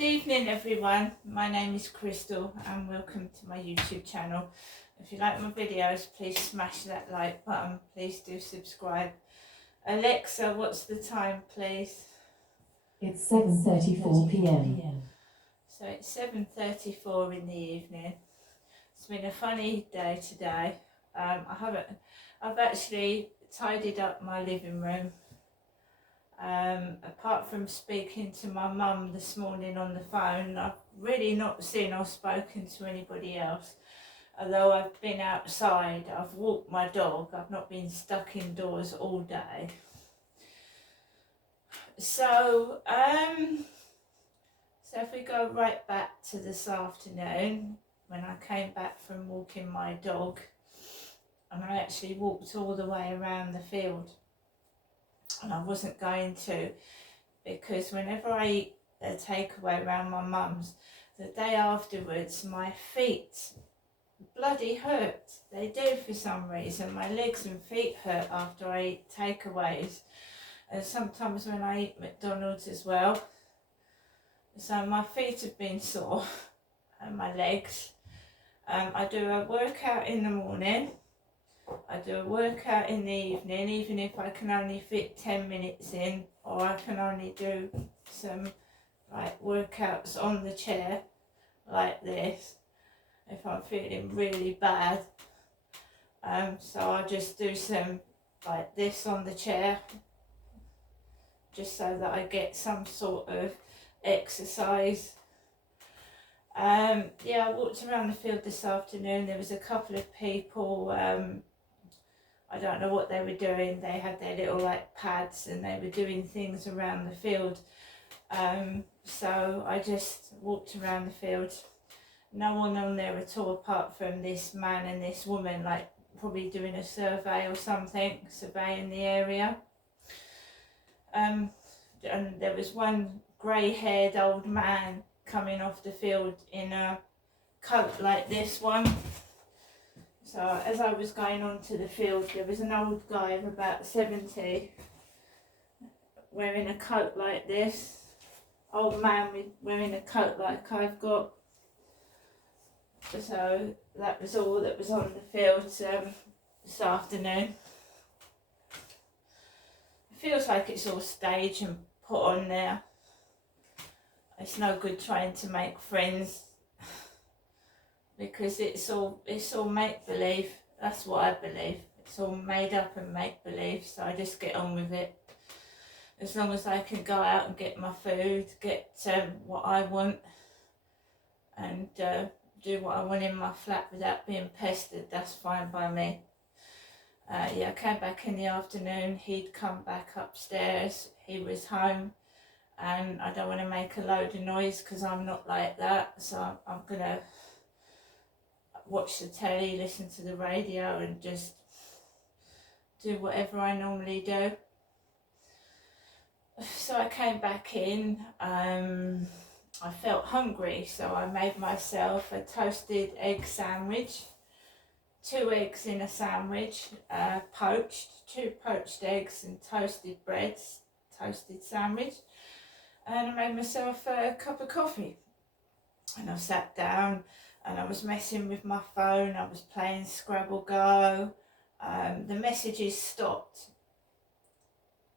Good evening everyone, my name is Crystal and welcome to my YouTube channel. If you like my videos, please smash that like button, please do subscribe. Alexa, what's the time please? It's 7:34 p.m. So it's 7:34 in the evening. It's been a funny day today. I've actually tidied up my living room. Apart from speaking to my mum this morning on the phone, I've really not seen or spoken to anybody else. Although I've been outside, I've walked my dog, I've not been stuck indoors all day. So if we go right back to this afternoon, when I came back from walking my dog, and I actually walked all the way around the field. And I wasn't going to, because whenever I eat a takeaway around my mum's, the day afterwards my feet bloody hurt. They do for some reason. My legs and feet hurt after I eat takeaways, and sometimes when I eat McDonald's as well. So my feet have been sore and my legs. I do a workout in the morning, I do a workout in the evening, even if I can only fit 10 minutes in, or I can only do some like workouts on the chair like this if I'm feeling really bad. So I just do some like this on the chair, just so that I get some sort of exercise. Yeah, I walked around the field this afternoon. There was a couple of people, I don't know what they were doing. They had their little like pads and they were doing things around the field. So I just walked around the field. No one on there at all apart from this man and this woman, like probably doing a survey or something, surveying the area. And there was one grey-haired old man coming off the field in a coat like this one. So as I was going onto the field, there was an old guy of about 70 wearing a coat like this. Old man wearing a coat like I've got. So that was all that was on the field this afternoon. It feels like it's all staged and put on there. It's no good trying to make friends, because it's all make-believe. That's what I believe. It's all made up and make-believe, so I just get on with it. As long as I can go out and get my food, get what I want, and do what I want in my flat without being pestered, that's fine by me. Yeah, I came back in the afternoon. He'd come back upstairs. He was home, and I don't want to make a load of noise because I'm not like that. So I'm going to watch the telly, listen to the radio, and just do whatever I normally do. So I came back in. I felt hungry, so I made myself a toasted egg sandwich. 2 eggs in a sandwich, poached, 2 poached eggs and toasted breads, toasted sandwich. And I made myself a cup of coffee. And I sat down and I was messing with my phone. I was playing Scrabble Go. The messages stopped.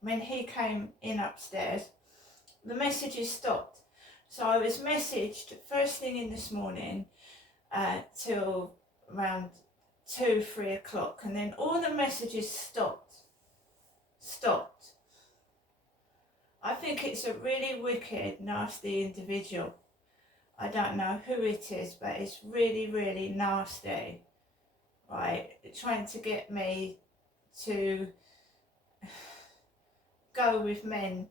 When he came in upstairs, the messages stopped. So I was messaged first thing in this morning till around 2-3 o'clock, and then all the messages stopped. I think it's a really wicked, nasty individual. I don't know who it is, but it's really, really nasty. Right, trying to get me to go with men,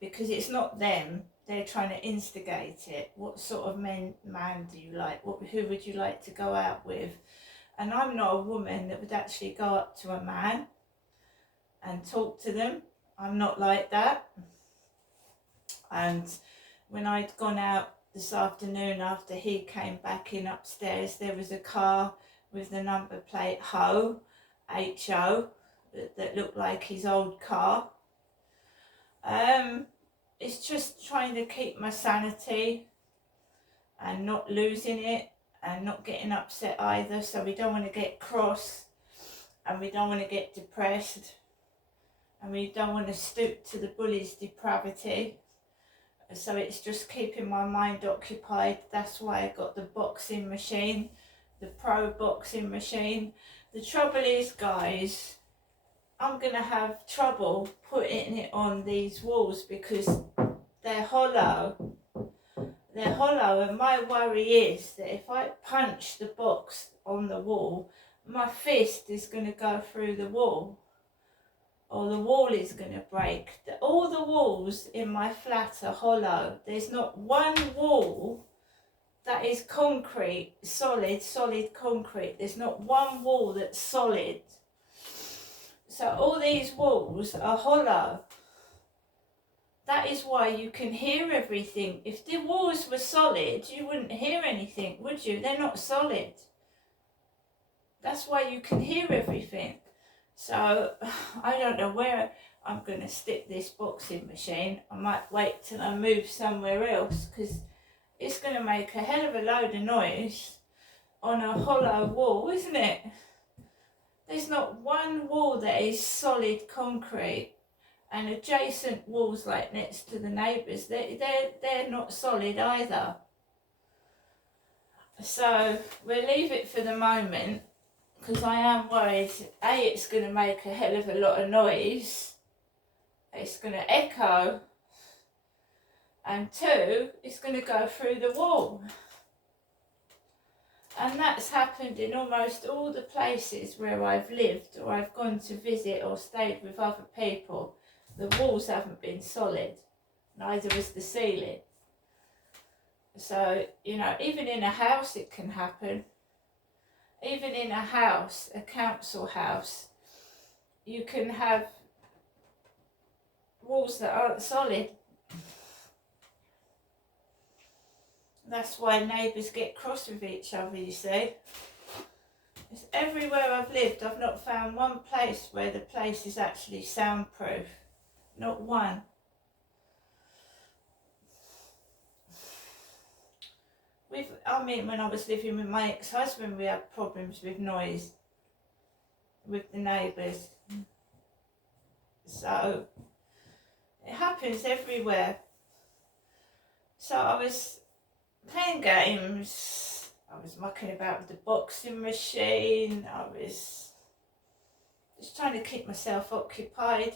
because it's not them. They're trying to instigate it. What sort of man do you like? Who would you like to go out with? And I'm not a woman that would actually go up to a man and talk to them. I'm not like that. And when I'd gone out this afternoon after he came back in upstairs, there was a car with the number plate HO, H-O, that looked like his old car. it's just trying to keep my sanity and not losing it and not getting upset either. So we don't want to get cross and we don't want to get depressed and we don't want to stoop to the bully's depravity. So it's just keeping my mind occupied. That's why I got the boxing machine, the pro boxing machine. The trouble is, guys, I'm going to have trouble putting it on these walls because they're hollow. They're hollow, and my worry is that if I punch the box on the wall, my fist is going to go through the wall, or the wall is going to break. All the walls in my flat are hollow. There's not one wall that is concrete, solid concrete. There's not one wall that's solid. So all these walls are hollow. That is why you can hear everything. If the walls were solid, you wouldn't hear anything, would you? They're not solid. That's why you can hear everything. So I don't know where I'm going to stick this boxing machine. I might wait till I move somewhere else because it's going to make a hell of a load of noise on a hollow wall, isn't it? There's not one wall that is solid concrete. And adjacent walls like next to the neighbours, they're not solid either. So we'll leave it for the moment because I am worried, A, it's going to make a hell of a lot of noise, it's going to echo, and 2, it's going to go through the wall. And that's happened in almost all the places where I've lived or I've gone to visit or stayed with other people. The walls haven't been solid, neither is the ceiling. So, you know, even in a house it can happen. Even in a house, a council house, you can have walls that aren't solid. That's why neighbours get cross with each other, you see. It's everywhere I've lived, I've not found one place where the place is actually soundproof. Not one. When I was living with my ex-husband, we had problems with noise with the neighbours. So it happens everywhere. So I was playing games, I was mucking about with the boxing machine, I was just trying to keep myself occupied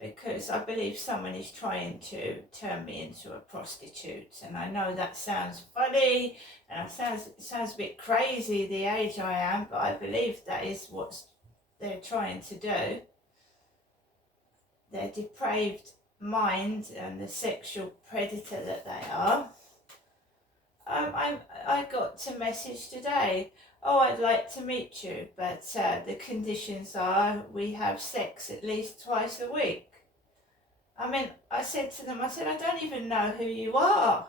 because I believe someone is trying to turn me into a prostitute, and I know that sounds funny and it sounds a bit crazy the age I am, but I believe that is what they're trying to do. Their depraved mind and the sexual predator that they are. I got a message today, oh, I'd like to meet you, but the conditions are we have sex at least twice a week. I said to them, I don't even know who you are.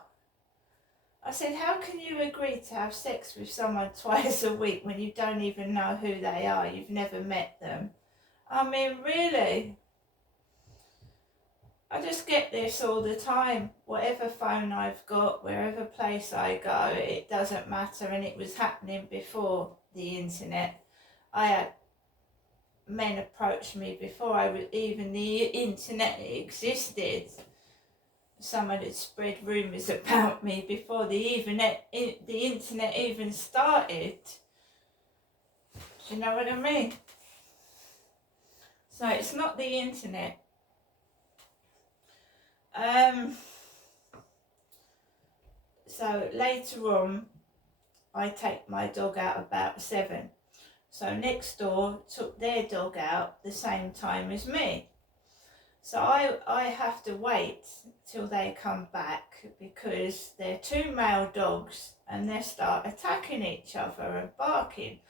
I said, how can you agree to have sex with someone twice a week when you don't even know who they are? You've never met them. Really? I just get this all the time. Whatever phone I've got, wherever place I go, it doesn't matter. And it was happening before the internet. I had men approach me before even the internet existed. Someone had spread rumours about me before the internet even started. Do you know what I mean? So it's not the internet. So later on, I take my dog out about 7. So next door took their dog out the same time as me. So I have to wait till they come back because they're 2 male dogs and they start attacking each other and barking.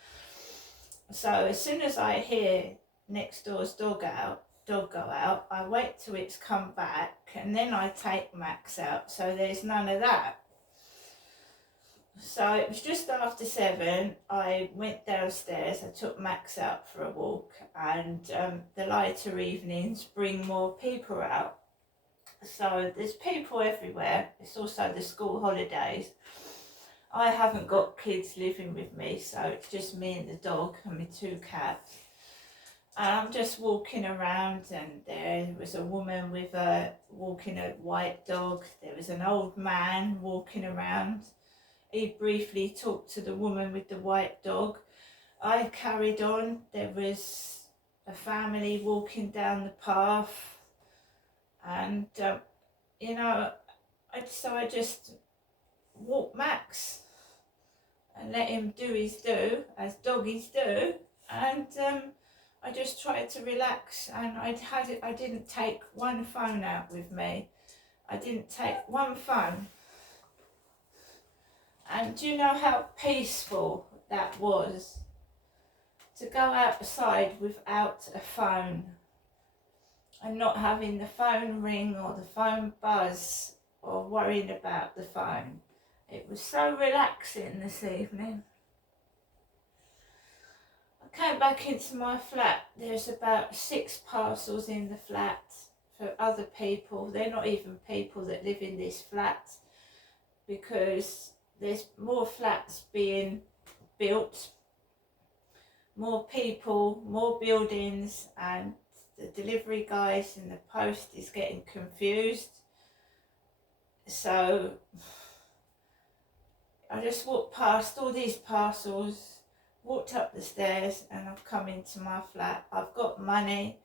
So as soon as I hear next door's dog go out, I wait till it's come back and then I take Max out, so there's none of that. So it was just after 7, I went downstairs, I took Max out for a walk, and the lighter evenings bring more people out. So there's people everywhere. It's also the school holidays. I haven't got kids living with me, so it's just me and the dog and my 2 cats. And I'm just walking around, and there was a woman with walking a white dog. There was an old man walking around. He briefly talked to the woman with the white dog. I carried on. There was a family walking down the path, and you know, I just walked Max and let him do his do, as doggies do, and I just tried to relax, and I didn't take one phone out with me. I didn't take one phone. And do you know how peaceful that was? To go outside without a phone and not having the phone ring or the phone buzz or worrying about the phone. It was so relaxing this evening. I came back into my flat. There's about 6 parcels in the flat for other people. They're not even people that live in this flat, because there's more flats being built, more people, more buildings, and the delivery guys and the post is getting confused. So I just walked past all these parcels, walked up the stairs, and I've come into my flat. I've got money,